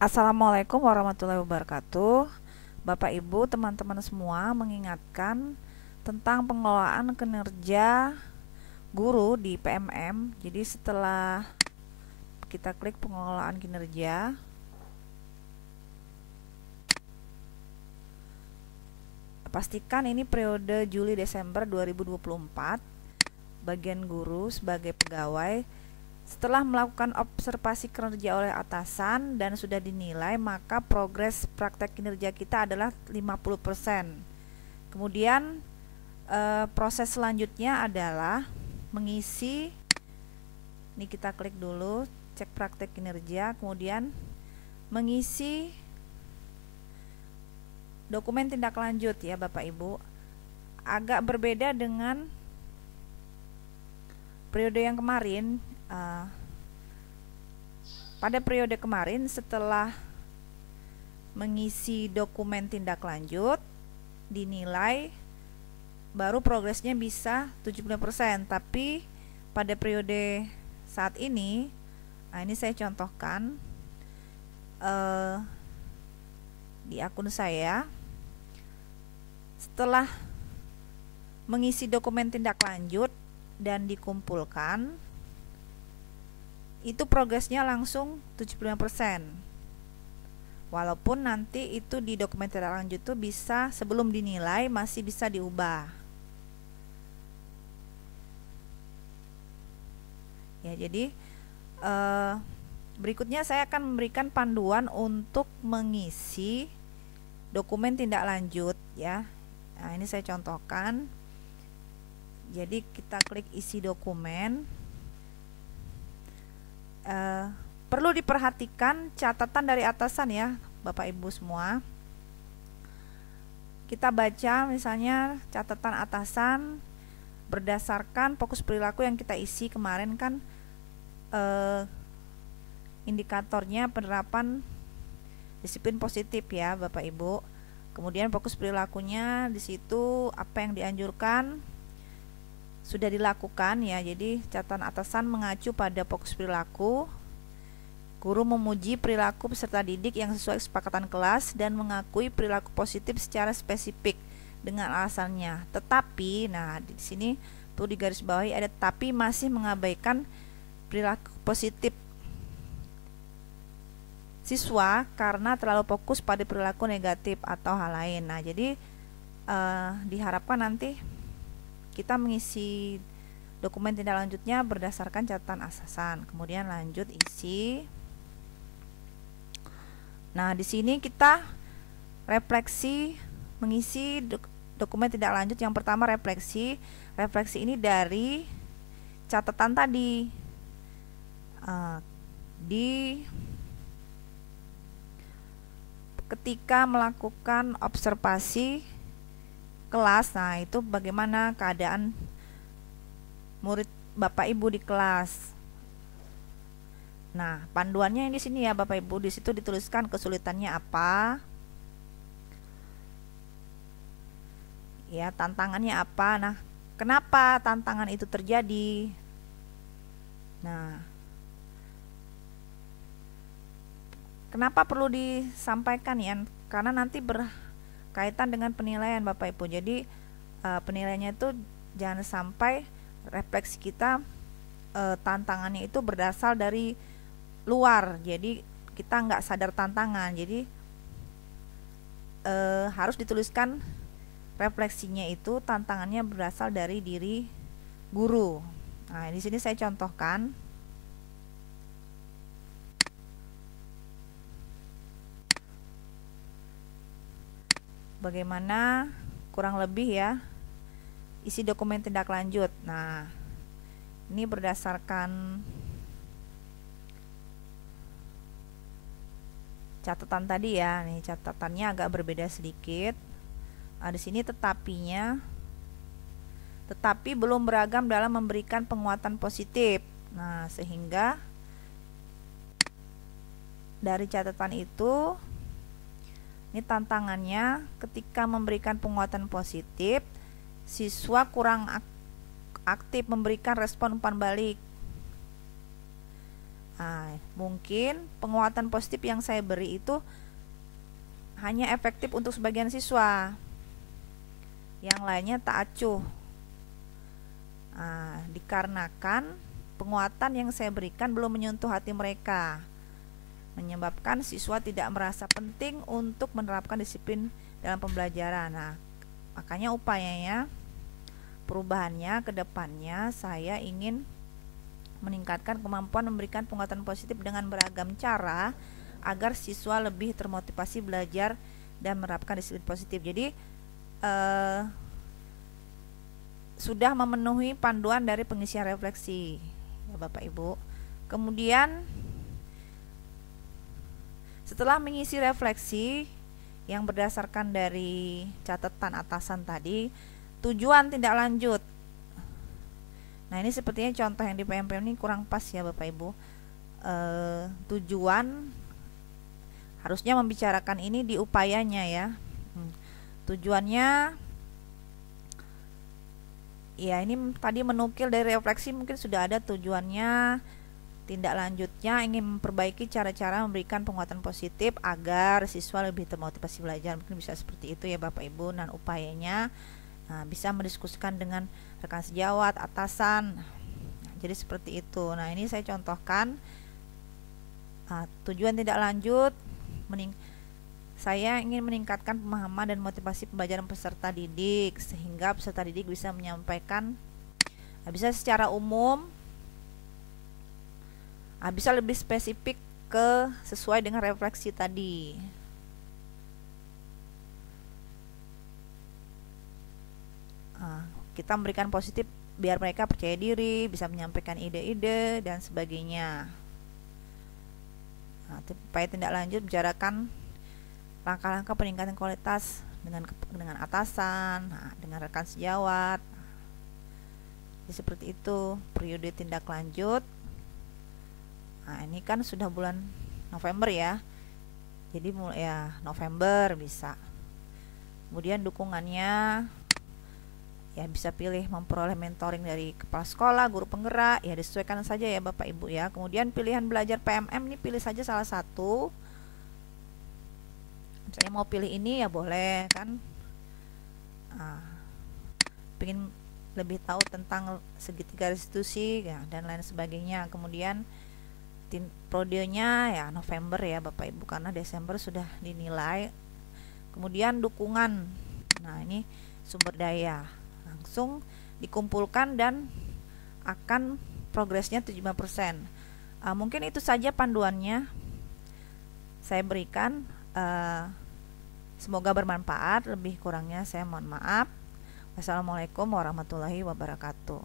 Assalamualaikum warahmatullahi wabarakatuh. Bapak Ibu, teman-teman semua, mengingatkan tentang pengelolaan kinerja guru di PMM. Jadi setelah kita klik pengelolaan kinerja, pastikan ini periode Juli Desember 2024, bagian guru sebagai pegawai. Setelah melakukan observasi kinerja oleh atasan dan sudah dinilai, maka progres praktek kinerja kita adalah 50%. Kemudian proses selanjutnya adalah mengisi, ini kita klik dulu, cek praktek kinerja, kemudian mengisi dokumen tindak lanjut ya Bapak Ibu. Agak berbeda dengan periode yang kemarin. Pada periode kemarin, setelah mengisi dokumen tindak lanjut dinilai, baru progresnya bisa 70%. Tapi pada periode saat ini, ini saya contohkan di akun saya. Setelah mengisi dokumen tindak lanjut dan dikumpulkan, itu progresnya langsung 75%. Walaupun nanti itu di dokumen tindak lanjut itu bisa, sebelum dinilai masih bisa diubah. Ya, jadi berikutnya saya akan memberikan panduan untuk mengisi dokumen tindak lanjut ya. Nah, ini saya contohkan. Jadi kita klik isi dokumen. Perlu diperhatikan catatan dari atasan ya Bapak Ibu semua. Kita baca misalnya catatan atasan berdasarkan fokus perilaku yang kita isi kemarin kan, indikatornya penerapan disiplin positif ya Bapak Ibu. Kemudian fokus perilakunya di situ apa yang dianjurkan sudah dilakukan ya. Jadi catatan atasan mengacu pada fokus perilaku. Guru memuji perilaku peserta didik yang sesuai kesepakatan kelas dan mengakui perilaku positif secara spesifik dengan alasannya. Tetapi, nah di sini tuh di garis bawahi ada tapi masih mengabaikan perilaku positif siswa karena terlalu fokus pada perilaku negatif atau hal lain. Nah, jadi diharapkan nanti kita mengisi dokumen tindak lanjutnya berdasarkan catatan atasan. Kemudian lanjut isi. Nah, di sini kita refleksi mengisi dokumen tindak lanjut. Yang pertama refleksi. Refleksi ini dari catatan tadi. Ketika melakukan observasi kelas, nah itu bagaimana keadaan murid Bapak Ibu di kelas. Nah, panduannya di sini ya Bapak Ibu, di situ dituliskan kesulitannya apa, ya tantangannya apa. Nah, kenapa tantangan itu terjadi? Nah, kenapa perlu disampaikan ya? Karena nanti berkaitan dengan penilaian Bapak Ibu. Jadi penilaiannya itu jangan sampai refleksi kita tantangannya itu berasal dari luar. Jadi kita nggak sadar tantangan. Jadi harus dituliskan refleksinya itu tantangannya berasal dari diri guru. Nah, di sini saya contohkan. Bagaimana kurang lebih ya isi dokumen tindak lanjut. Nah, ini berdasarkan catatan tadi ya. Nih catatannya agak berbeda sedikit. Nah, di sini tetapi belum beragam dalam memberikan penguatan positif. Nah, sehingga dari catatan itu, ini tantangannya ketika memberikan penguatan positif, siswa kurang aktif memberikan respon umpan balik. Mungkin penguatan positif yang saya beri itu hanya efektif untuk sebagian siswa, yang lainnya tak acuh. Dikarenakan penguatan yang saya berikan belum menyentuh hati mereka, menyebabkan siswa tidak merasa penting untuk menerapkan disiplin dalam pembelajaran. Makanya upayanya, perubahannya ke depannya, saya ingin meningkatkan kemampuan memberikan penguatan positif dengan beragam cara agar siswa lebih termotivasi belajar dan menerapkan disiplin positif. Jadi sudah memenuhi panduan dari pengisian refleksi ya Bapak Ibu. Kemudian setelah mengisi refleksi yang berdasarkan dari catatan atasan tadi, tujuan tindak lanjut. Nah, ini sepertinya contoh yang di PMPM ini kurang pas ya Bapak Ibu. Tujuan harusnya membicarakan ini di upayanya ya. Tujuannya ya ini tadi menukil dari refleksi, mungkin sudah ada tujuannya. Tindak lanjutnya ingin memperbaiki cara-cara memberikan penguatan positif agar siswa lebih termotivasi belajar. Mungkin bisa seperti itu ya Bapak Ibu. Dan upayanya bisa mendiskusikan dengan rekan sejawat, atasan. Jadi seperti itu. Nah, ini saya contohkan tujuan tindak lanjut. Saya ingin meningkatkan pemahaman dan motivasi pembelajaran peserta didik sehingga peserta didik bisa menyampaikan, bisa secara umum, bisa lebih spesifik sesuai dengan refleksi tadi. Kita memberikan positif biar mereka percaya diri, bisa menyampaikan ide-ide dan sebagainya. Upaya tindak lanjut bicarakan langkah-langkah peningkatan kualitas dengan atasan, dengan rekan sejawat. Jadi seperti itu periode tindak lanjut. Ini kan sudah bulan November ya. Jadi mulai ya November bisa. Kemudian dukungannya ya bisa pilih memperoleh mentoring dari kepala sekolah, guru penggerak, ya disesuaikan saja ya Bapak Ibu ya. Kemudian pilihan belajar PMM ini pilih saja salah satu. Misalnya mau pilih ini ya boleh kan. Pengen lebih tahu tentang segitiga restitusi ya, dan lain sebagainya. Kemudian prodenya ya November ya Bapak Ibu, karena Desember sudah dinilai. Kemudian dukungan. Nah, ini sumber daya langsung dikumpulkan dan akan progresnya 75%. Mungkin itu saja panduannya saya berikan. Semoga bermanfaat. Lebih kurangnya saya mohon maaf. Wassalamualaikum warahmatullahi wabarakatuh.